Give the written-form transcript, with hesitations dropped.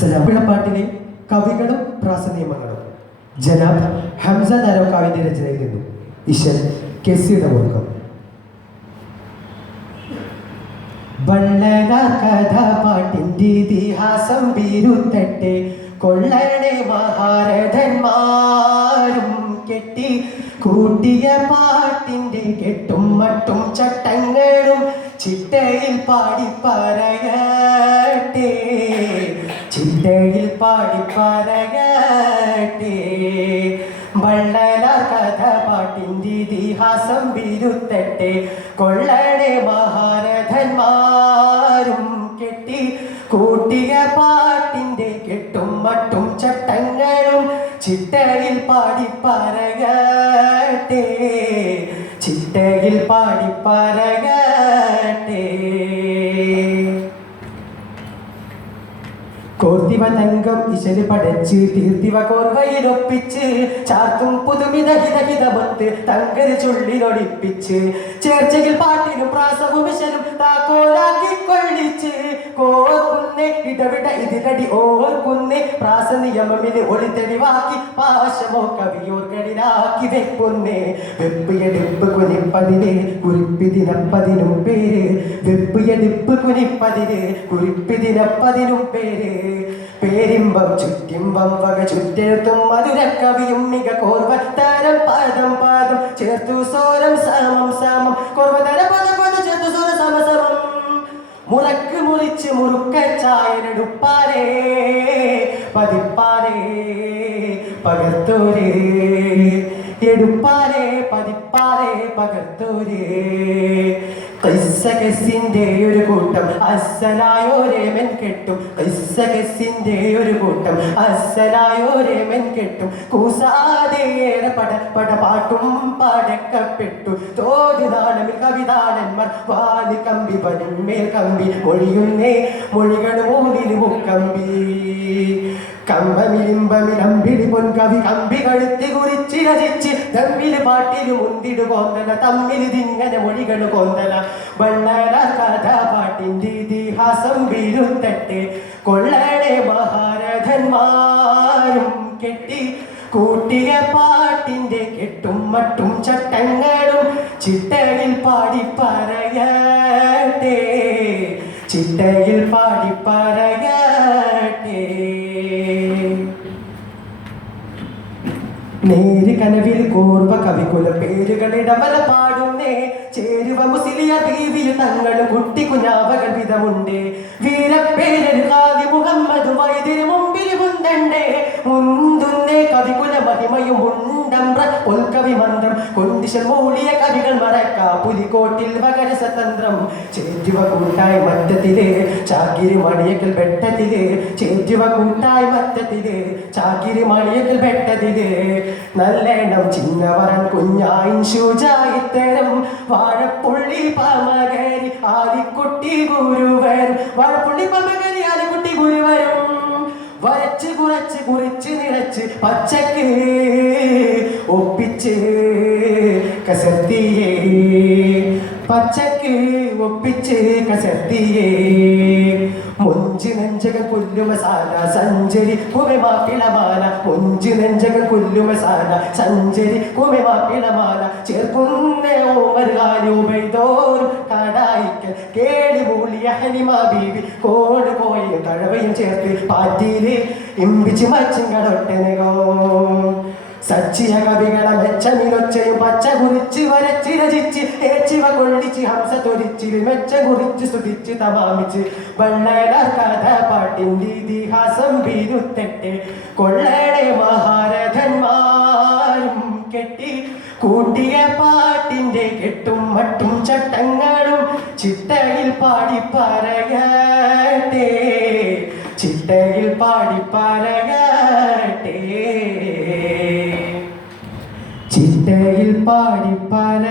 പിളപ്പാട്ടിലെ കവികളും പ്രാസനിയമങ്ങളും ജനാബ് ഹംസ നാരോക്കാവിന്റെ രചനയിൽ നിന്നും ഈശ്വർ കെസിയുടെ മുഖം. കഥാപാട്ടിന്റെ ഇതിഹാസം വിരുത്തട്ടെ, കൊള്ളണേ മഹാരഥന്മാരും കെട്ടി കൂട്ടിയ പാട്ടിന്റെ കെട്ടും മട്ടും ചട്ടങ്ങളും ചിട്ടയിൽ പാടി പറയട്ടെ, ചിട്ടയിൽ പാടി പറയട്ടെ. വള്ളലാർ കഥാപാട്ടിന്റെ ഇതിഹാസം വിരുത്തട്ടെ, കൊള്ളണേ മഹാരഥന്മാരും കെട്ടി കൂട്ടിയ പാട്ടിന്റെ കെട്ടും മട്ടും ചട്ടങ്ങളും ചിട്ടയിൽ പാടി പറയട്ടെ, ചിട്ടയിൽ പാടി പറയട്ടെ. കോർത്തിവ തങ്കം ഇശല് പടച്ച് തീർത്തിവ കോർവയിലൊപ്പിച്ച് ചാർത്തും പുതുമിതഹിതഹിതമൊത്ത് തങ്കര് ചുള്ളിലൊടിപ്പിച്ച് ചേർച്ചയിൽ പാട്ടിനും പ്രാസവും ഇശലും താക്കോലാക്കി കൊള്ളിച്ച് കോർക്കുന്നേ ഇടവിട ഇതിലടി ഓർക്കുന്നേ പ്രാസ നിയമമില് ഒളിത്തെളിവാക്കി പാശമോ കവിയോർകളിലാക്കി വെക്കുന്നേ. വെപ്പ് എടുപ്പ് കുനിപ്പതിന് കുറിപ്പിതിനപ്പതിനും പേര്, വെപ്പ് എടുപ്പ് കുനിപ്പതിന് കുറിപ്പിതിനപ്പതിനും പേര്. പേരിമ്പം ചുറ്റിമ്പം വക ചുറ്റെഴുത്തും മധുരക്കവിയും മിക കോർവത്തരം പദം പദം ചേർത്തു സോരം സമം സമം കോർവതര പദ പദ ചേർത്തു സോര സമ സമം. മുറക്ക് മുറിച്ച് മുറുക്ക ചായനെടുപ്പാരേ പതിപ്പാരേ പകർത്തോരേ, എടുപ്പാരേ പതിപ്പാരേ പകർത്തോരേ. കൈസകസിന്റെ ഒരു കൂട്ടം അസലായോരേ മെൻ കെട്ടും, കൈസകസിന്റെ ഒരു കൂട്ടം അസലായോരേ മെൻ കെട്ടും. കൂസാതേറെ പട പട പാട്ടും പടക്കപ്പെട്ടു തോതിതാളമിൽ കവിതാളന്മാർ വാലി കമ്പി പനിമേൽ കമ്പി മൊഴിയുന്നേ മൊഴികൾ മൂന്നിന് മുക്കമ്പി. കമ്പമിലിമ്പമിലമ്പിളി പൊൻകവി കമ്പി കഴുത്തി കുറിച്ച് രചിച്ച് തമ്മില് പാട്ടില് മുന്തിട് കോന്തല തമ്മില് തിങ്ങനെ മൊഴികൾ കോന്തല. വള്ളലാർ കഥാപാട്ടിന്റെ ഇതിഹാസം വിരുത്തട്ടെ, കൊള്ളണേ മഹാരഥന്മാരും കെട്ടി കൂട്ടിയ പാട്ടിന്റെ കെട്ടും മട്ടും ചട്ടങ്ങളും ചിട്ടയിൽ പാടി പറയട്ടെ, ചിട്ടയിൽ പാടി പറയട്ടെ. നേര് കനവിൽ കോർവ കവികുല പേരുകളിടമല പാടുന്നേ, ചേരുവ മുസ്ലിയ ദേവിയു തങ്ങളും കുട്ടി കുഞ്ഞാവകൾ വിധമുണ്ട്. വീരപ്പേരൊരു കാവി മുഹമ്മദ് വൈദ്യര് മുമ്പിൽ മുന്തണ്ടേ, മുന്തുന്നേ കവികുല മഹിമയും ഉണ്ടമ്ര പൊൽക്കവി മന്ത്രം കൊണ്ടിശൽ മൂളിയ കവികൾ മറക്കാ പുലിക്കോട്ടിൽ വകര സ്വതന്ത്രം. ചേറ്റുവ കൂട്ടായി മറ്റത്തില് ചാകിരി മണിയക്കൽ വെട്ടത്തില്, ചേറ്റുവ കൂട്ടായി മറ്റത്തില് ചാകിരി മണിയക്കൽ വെട്ടത്തില്. നല്ലേണം ചിന്നവരൻ കുഞ്ഞായിൻ ശുചായിത്തരം വാഴപ്പുള്ളി പമകരി ആദിക്കുട്ടി ഗുരുവരും, വാഴപ്പുള്ളി പമകരി ആദിക്കുട്ടി ഗുരുവരും. വരച്ച് കുറച്ച് കുറിച്ച് നിറച്ച് പച്ചക്ക് ഒപ്പിച്ച് കസർത്തിയേ, പച്ചക്ക് ഒപ്പിച്ച് കസർത്തിയേ. മുഞ്ച് നെഞ്ചകം കൊല്ലു മസാല സഞ്ചരി കുമിമാപ്പിളമാല, മുഞ്ച് നെഞ്ചകം കൊല്ലു മസാല സഞ്ചരി കുമിമാപ്പിളമാല. ചേർക്കുന്നേ ഓമർകാലൂബൈതോറും കടായിക്കൽ കേളി മൂളിയ ഹനിമ ബീവി കോട് കോയും കഴവയും ചേർത്ത് പാറ്റിയില് ഇമ്പിച്ച് മച്ചിങ്ങടൊട്ടനകോ. സച്ചിയ കവികളെ മെച്ചമിലൊച്ചയും പച്ച കുറിച്ച് വരച്ച് രചിച്ച് ഏച്ചിവ കൊള്ളിച്ച് ഹംസ തൊരിച്ച് മെച്ച കുറിച്ച് സ്തുതിച്ച് തമാമിച്ച്. വള്ളലാർ കഥാപാട്ടിന്റെ ഇതിഹാസം വിരുത്തട്ടെ, കൊള്ളണേ മഹാരഥന്മാരും കെട്ടി കൂട്ടിയ പാട്ടിന്റെ കെട്ടും മട്ടും ചട്ടങ്ങളും ചിട്ടയിൽ പാടി പറയട്ടെ, ചിട്ടയിൽ പാടി പറയട്ടെ, ചിട്ടയിൽ പാടി പറ